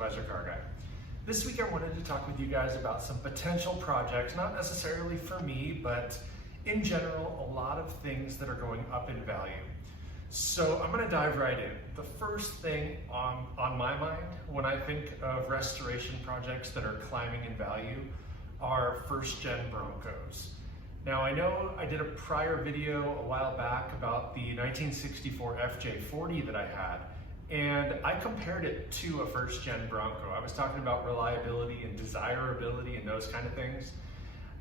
Pleasure Car Guy. This week I wanted to talk with you guys about some potential projects, not necessarily for me, but in general, a lot of things that are going up in value. So I'm going to dive right in. The first thing on my mind when I think of restoration projects that are climbing in value are first-gen Broncos. Now I know I did a prior video a while back about the 1964 FJ40 that I had, and I compared it to a first-gen Bronco. I was talking about reliability and desirability and those kind of things.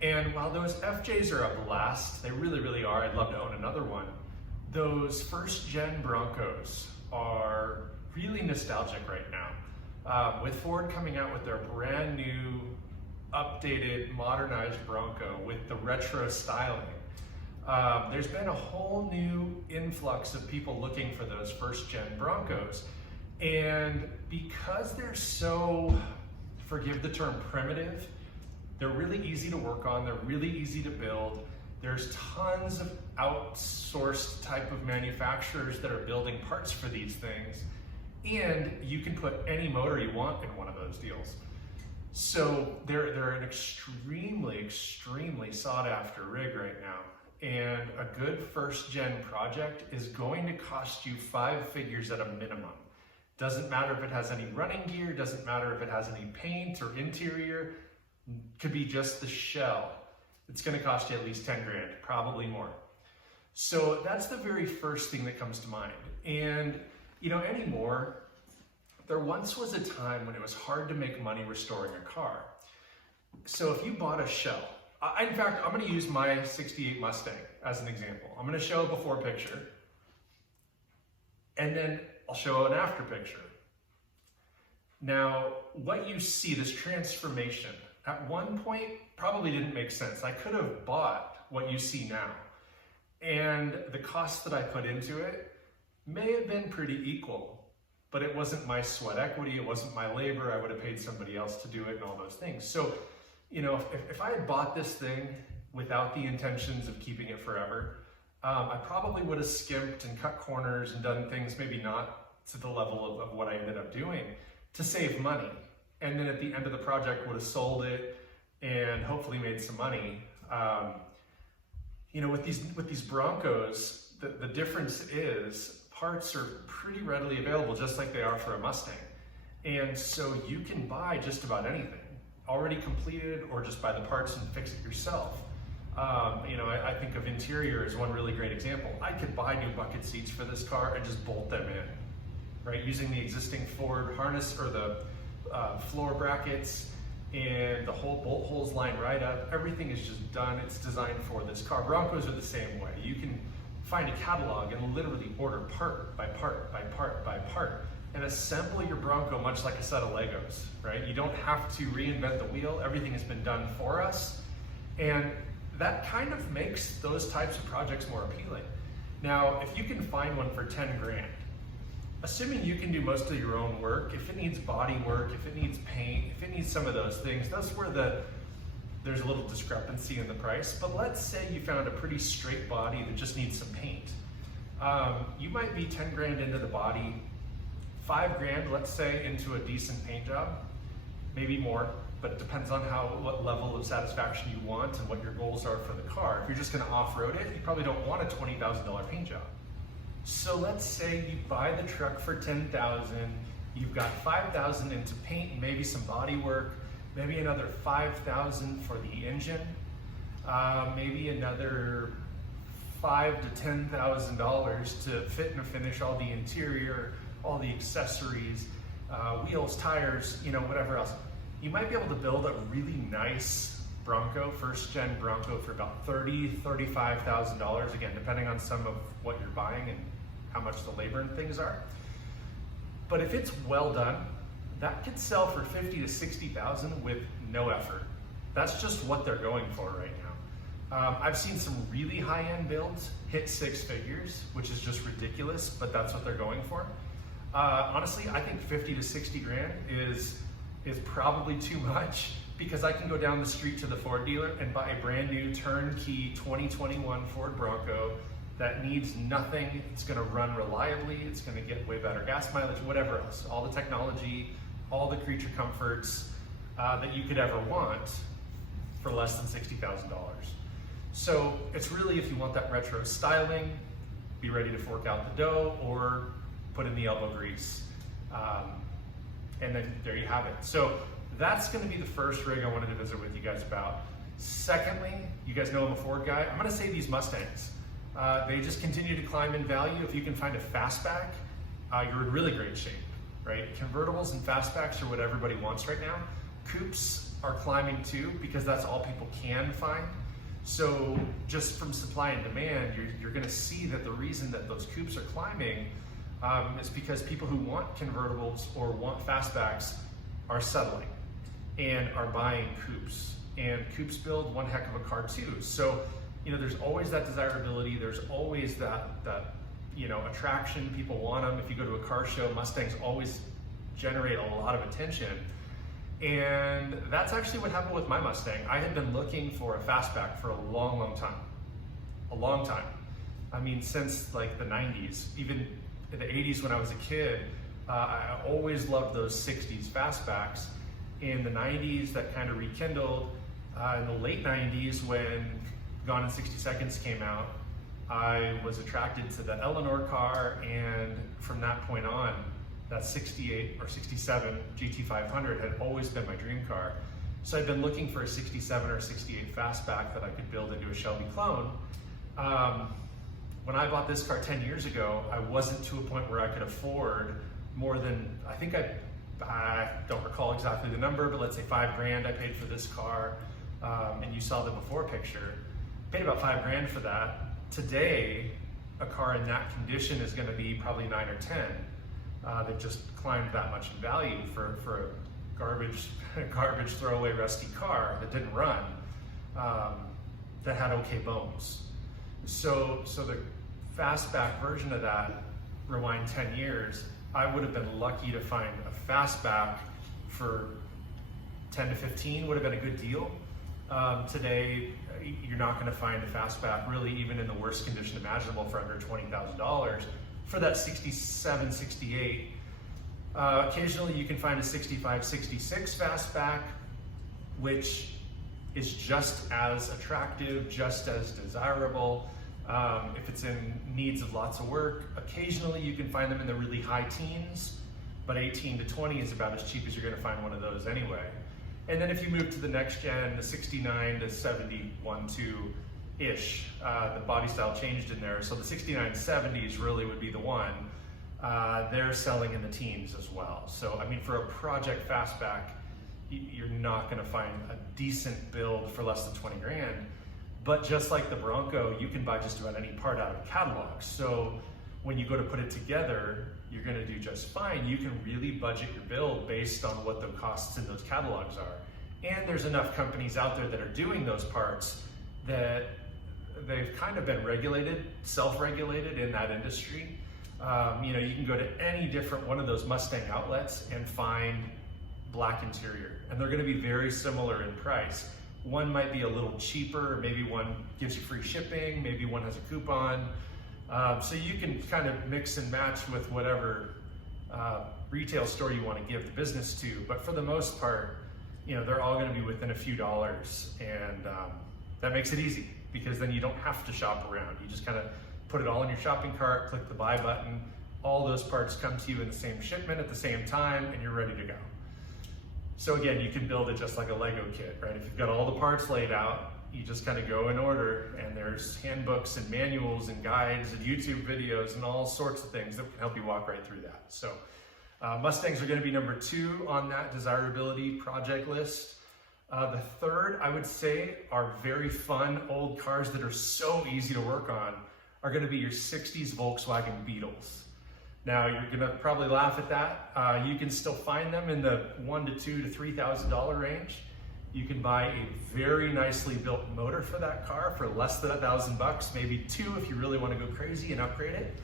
And while those FJs are a blast, they really, really are, I'd love to own another one, those first-gen Broncos are really nostalgic right now. With Ford coming out with their brand new, updated, modernized Bronco with the retro styling, there's been a whole new influx of people looking for those first-gen Broncos. And because they're so, forgive the term, primitive, they're really easy to work on, they're really easy to build. There's tons of outsourced type of manufacturers that are building parts for these things, and you can put any motor you want in one of those deals. So they're an extremely sought after rig right now. And a good first-gen project is going to cost you 5 figures at a minimum. Doesn't matter if it has any running gear, doesn't matter if it has any paint or interior, could be just the shell. It's going to cost you at least 10 grand, probably more. So that's the very first thing that comes to mind. And you know, anymore, there once was a time when it was hard to make money restoring a car. So if you bought a shell, in fact, I'm going to use my 68 Mustang as an example. I'm going to show a before picture, and then I'll show an after picture. Now, what you see, this transformation, at one point probably didn't make sense. I could have bought what you see now, and the cost that I put into it may have been pretty equal, but it wasn't my sweat equity, it wasn't my labor, I would have paid somebody else to do it and all those things. So, you know, if I had bought this thing without the intentions of keeping it forever, I probably would have skimped and cut corners and done things maybe not to the level of what I ended up doing to save money. And then at the end of the project would have sold it and hopefully made some money. You know, with these Broncos, the difference is parts are pretty readily available, just like they are for a Mustang. And so you can buy just about anything, already completed, or just buy the parts and fix it yourself. You know, I think of interior as one really great example. I could buy new bucket seats for this car and just bolt them in, right? Using the existing Ford harness or the floor brackets, and the whole bolt holes line right up. Everything is just done. It's designed for this car. Broncos are the same way. You can find a catalog and literally order part by part by part by part and assemble your Bronco much like a set of Legos, right? You don't have to reinvent the wheel. Everything has been done for us. And that kind of makes those types of projects more appealing. Now, if you can find one for 10 grand, assuming you can do most of your own work, if it needs body work, if it needs paint, if it needs some of those things, that's where there's a little discrepancy in the price. But let's say you found a pretty straight body that just needs some paint. You might be 10 grand into the body, 5 grand, let's say, into a decent paint job, maybe more, but it depends on what level of satisfaction you want and what your goals are for the car. If you're just gonna off-road it, you probably don't want a $20,000 paint job. So let's say you buy the truck for $10,000, you've got $5,000 into paint, maybe some body work, maybe another $5,000 for the engine, maybe another $5,000 to $10,000 to fit and finish all the interior, all the accessories, wheels, tires, you know, whatever else. You might be able to build a really nice Bronco, first-gen Bronco, for about $30,000, $35,000, again, depending on some of what you're buying and how much the labor and things are. But if it's well done, that could sell for $50,000 to $60,000 with no effort. That's just what they're going for right now. I've seen some really high-end builds hit 6 figures, which is just ridiculous, but that's what they're going for. Honestly, I think 50 to 60 grand is probably too much, because I can go down the street to the Ford dealer and buy a brand new turnkey 2021 Ford Bronco that needs nothing. It's gonna run reliably, it's gonna get way better gas mileage, whatever else. All the technology, all the creature comforts that you could ever want for less than $60,000. So it's really, if you want that retro styling, be ready to fork out the dough or put in the elbow grease. And then there you have it. So that's gonna be the first rig I wanted to visit with you guys about. Secondly, you guys know I'm a Ford guy. I'm gonna say these Mustangs. They just continue to climb in value. If you can find a Fastback, you're in really great shape, right? Convertibles and Fastbacks are what everybody wants right now. Coupes are climbing too, because that's all people can find. So just from supply and demand, you're gonna see that the reason that those coupes are climbing is because people who want convertibles or want Fastbacks are settling and are buying coupes. And coupes build one heck of a car too. So, there's always that desirability. There's always that attraction. People want them. If you go to a car show, Mustangs always generate a lot of attention. And that's actually what happened with my Mustang. I had been looking for a Fastback for a long, long time. A long time. I mean, since like the 90s, even in the 80s when I was a kid, I always loved those 60s Fastbacks. In the 90s, that kind of rekindled. In the late 90s, when Gone in 60 Seconds came out, I was attracted to the Eleanor car, and from that point on, that 68 or 67 GT500 had always been my dream car. So I'd been looking for a 67 or 68 Fastback that I could build into a Shelby clone. When I bought this car 10 years ago, I wasn't to a point where I could afford more than, I don't recall exactly the number, but let's say $5,000 I paid for this car. And you saw the before picture. Paid about $5,000 for that. Today, a car in that condition is going to be probably 9 or 10. They've just climbed that much in value for a garbage throwaway rusty car that didn't run, that had okay bones. So the Fastback version of that, rewind 10 years, I would have been lucky to find a Fastback for 10 to 15 would have been a good deal. Today, you're not going to find a Fastback really even in the worst condition imaginable for under $20,000 for that 67, 68. Occasionally you can find a 65, 66 Fastback, which is just as attractive, just as desirable. If it's in needs of lots of work, occasionally you can find them in the really high teens, but 18 to 20 is about as cheap as you're going to find one of those anyway. And then if you move to the next gen, the 69 to 71, 2-ish, the body style changed in there. So the 69 70s really would be the one. They're selling in the teens as well. So, I mean, for a project Fastback, you're not going to find a decent build for less than 20 grand. But just like the Bronco, you can buy just about any part out of catalogs. So when you go to put it together, you're going to do just fine. You can really budget your build based on what the costs in those catalogs are. And there's enough companies out there that are doing those parts that they've kind of been regulated, self-regulated in that industry. You can go to any different one of those Mustang outlets and find black interior, and they're going to be very similar in price. One might be a little cheaper, maybe one gives you free shipping, maybe one has a coupon. So you can kind of mix and match with whatever retail store you want to give the business to, but for the most part, they're all going to be within a few dollars, and that makes it easy because then you don't have to shop around. You just kind of put it all in your shopping cart, click the buy button, all those parts come to you in the same shipment at the same time, and you're ready to go. So again, you can build it just like a Lego kit, right? If you've got all the parts laid out, you just kind of go in order, and there's handbooks and manuals and guides and YouTube videos and all sorts of things that can help you walk right through that. So Mustangs are going to be number 2 on that desirability project list. The third, I would say, are very fun old cars that are so easy to work on, are going to be your 60s Volkswagen Beetles. Now, you're going to probably laugh at that. You can still find them in the $1,200 to $3,000 range. You can buy a very nicely built motor for that car for less than $1,000, maybe 2 if you really want to go crazy and upgrade it.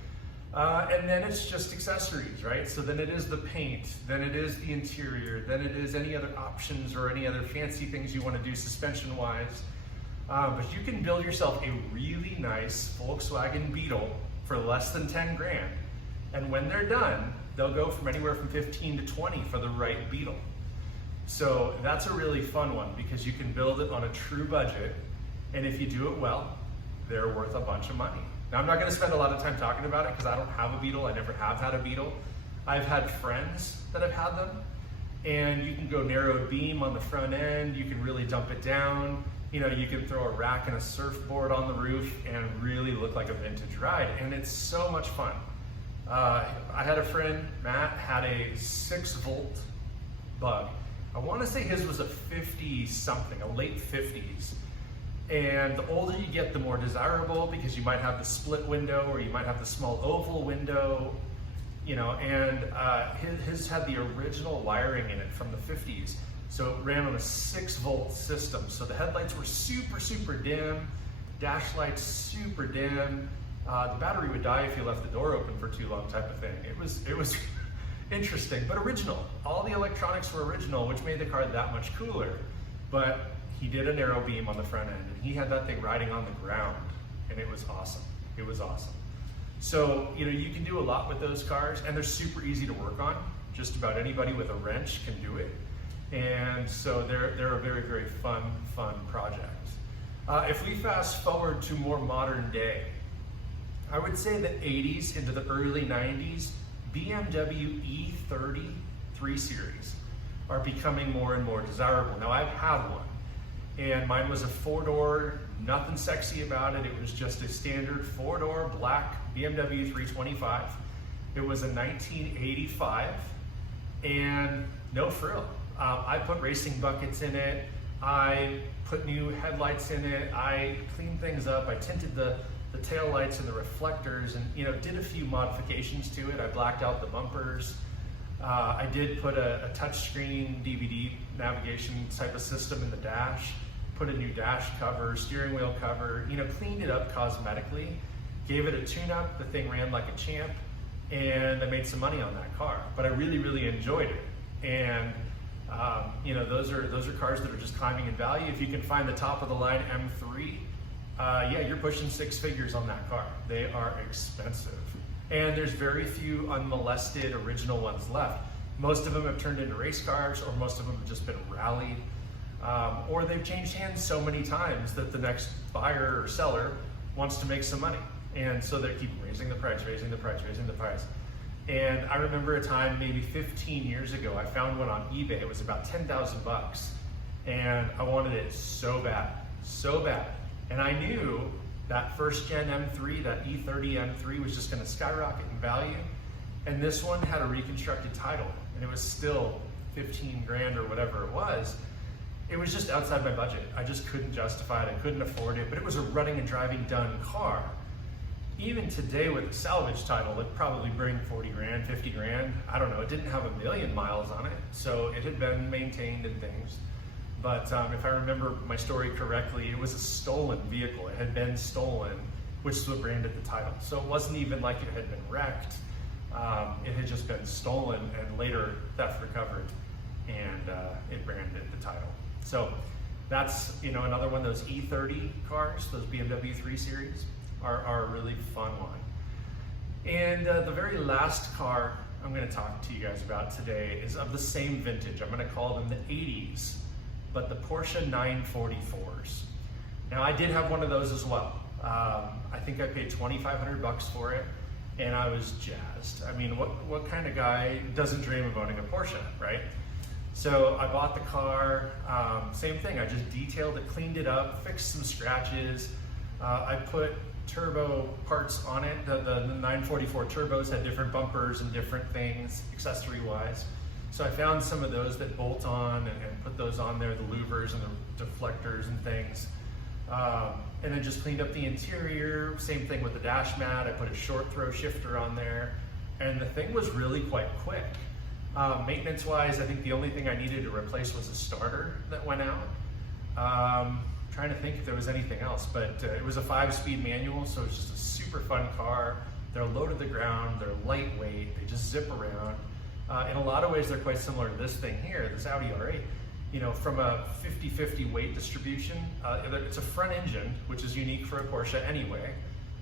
And then it's just accessories, right? So then it is the paint, then it is the interior, then it is any other options or any other fancy things you want to do suspension-wise. But you can build yourself a really nice Volkswagen Beetle for less than 10 grand. And when they're done, they'll go from anywhere from 15 to 20 for the right Beetle. So that's a really fun one because you can build it on a true budget, and if you do it well, they're worth a bunch of money. Now I'm not gonna spend a lot of time talking about it because I don't have a Beetle, I never have had a Beetle. I've had friends that have had them, and you can go narrow beam on the front end, you can really dump it down, you know, you can throw a rack and a surfboard on the roof and really look like a vintage ride, and it's so much fun. I had a friend, Matt, had a 6-volt Bug. I want to say his was a 50 something, a late 50s. And the older you get, the more desirable, because you might have the split window or you might have the small oval window, you know, and his had the original wiring in it from the 50s. So it ran on a 6-volt system. So the headlights were super, super dim, dash lights super dim. The battery would die if you left the door open for too long, type of thing. It was interesting, but original. All the electronics were original, which made the car that much cooler. But he did a narrow beam on the front end, and he had that thing riding on the ground, and it was awesome. It was awesome. So, you know, you can do a lot with those cars, and they're super easy to work on. Just about anybody with a wrench can do it. And so they're a very, very fun project. If we fast forward to more modern day, I would say the 80s into the early 90s, BMW E30 3 Series are becoming more and more desirable. Now I've had one, and mine was a 4-door, nothing sexy about it. It was just a standard 4-door black BMW 325. It was a 1985, and no frill. I put racing buckets in it. I put new headlights in it. I cleaned things up. I tinted the tail lights and the reflectors, and, you know, did a few modifications to it. I blacked out the bumpers. I did put a touchscreen DVD navigation type of system in the dash, put a new dash cover, steering wheel cover, you know, cleaned it up cosmetically, gave it a tune-up. The thing ran like a champ, and I made some money on that car, but I really, really enjoyed it. And you know, those are cars that are just climbing in value. If you can find the top of the line M3, yeah, you're pushing 6 figures on that car. They are expensive. And there's very few unmolested original ones left. Most of them have turned into race cars, or most of them have just been rallied, or they've changed hands so many times that the next buyer or seller wants to make some money. And so they keep raising the price, raising the price, raising the price. And I remember a time maybe 15 years ago, I found one on eBay. It was about 10,000 bucks. And I wanted it so bad, so bad. And I knew that first gen M3, that E30 M3 was just gonna skyrocket in value. And this one had a reconstructed title, and it was still 15 grand or whatever it was. It was just outside my budget. I just couldn't justify it, I couldn't afford it, but it was a running and driving done car. Even today with a salvage title, it'd probably bring 40 grand, 50 grand. I don't know, it didn't have a million miles on it, so it had been maintained and things. But if I remember my story correctly, it was a stolen vehicle. It had been stolen, which is what branded the title. So it wasn't even like it had been wrecked. It had just been stolen, and later theft recovered, and it branded the title. So that's, you know, another one of those E30 cars, those BMW 3 Series are a really fun one. And the very last car I'm going to talk to you guys about today is of the same vintage. I'm going to call them the 80s, but the Porsche 944s. Now I did have one of those as well. I think I paid 2,500 bucks for it, and I was jazzed. I mean, what kind of guy doesn't dream of owning a Porsche, right? So I bought the car, same thing. I just detailed it, cleaned it up, fixed some scratches. I put turbo parts on it. The 944 turbos had different bumpers and different things, accessory-wise. So I found some of those that bolt on and put those on there, the louvers and the deflectors and things. And then just cleaned up the interior. Same thing with the dash mat. I put a short throw shifter on there, and the thing was really quite quick. Maintenance-wise, I think the only thing I needed to replace was a starter that went out. Trying to think if there was anything else, but it was a 5-speed manual, so it's just a super fun car. They're low to the ground, they're lightweight, they just zip around. In a lot of ways, they're quite similar to this thing here, this Audi R8. You know, from a 50-50 weight distribution, it's a front engine, which is unique for a Porsche anyway,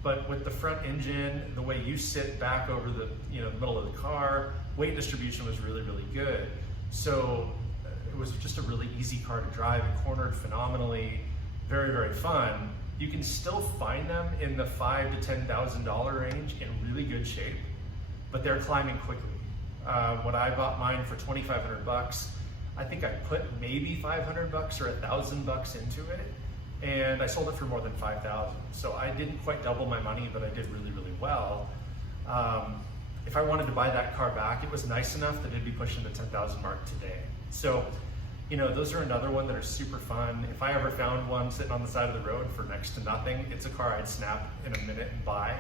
but with the front engine, the way you sit back over the the middle of the car, weight distribution was really, really good. So it was just a really easy car to drive. It cornered phenomenally, very, very fun. You can still find them in the $5,000 to $10,000 range in really good shape, but they're climbing quickly. When I bought mine for $2,500, I think I put maybe $500 or $1,000 into it, and I sold it for more than $5,000. So I didn't quite double my money, but I did really, really well. If I wanted to buy that car back, it was nice enough that it'd be pushing the 10,000 mark today. So, those are another one that are super fun. If I ever found one sitting on the side of the road for next to nothing, it's a car I'd snap in a minute and buy.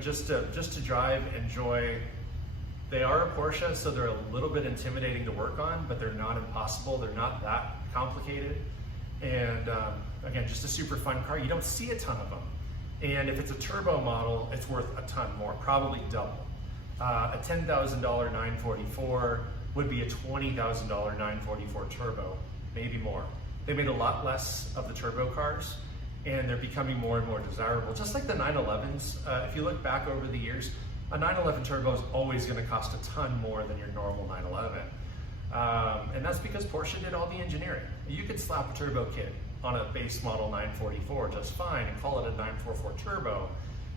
Just to drive, enjoy. They are a Porsche, so they're a little bit intimidating to work on, but they're not impossible. They're not that complicated. And again, just a super fun car. You don't see a ton of them. And if it's a turbo model, it's worth a ton more, probably double. A $10,000 944 would be a $20,000 944 turbo, maybe more. They made a lot less of the turbo cars, and they're becoming more and more desirable. Just like the 911s, if you look back over the years, a 911 turbo is always going to cost a ton more than your normal 911. And that's because Porsche did all the engineering. You could slap a turbo kit on a base model 944 just fine and call it a 944 turbo,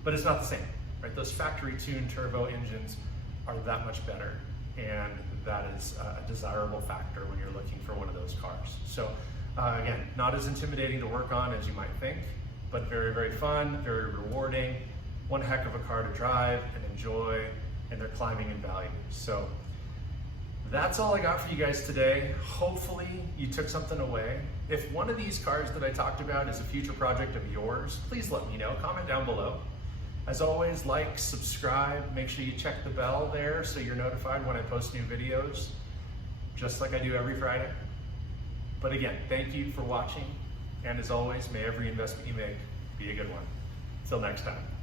but it's not the same, right? Those factory tuned turbo engines are that much better, and that is a desirable factor when you're looking for one of those cars. So again, not as intimidating to work on as you might think, but very, very fun, very rewarding, one heck of a car to drive and enjoy, and they're climbing in value. So that's all I got for you guys today. Hopefully you took something away. If one of these cars that I talked about is a future project of yours, please let me know. Comment down below. As always, like, subscribe, make sure you check the bell there so you're notified when I post new videos, just like I do every Friday. But again, thank you for watching, and as always, may every investment you make be a good one. Until next time.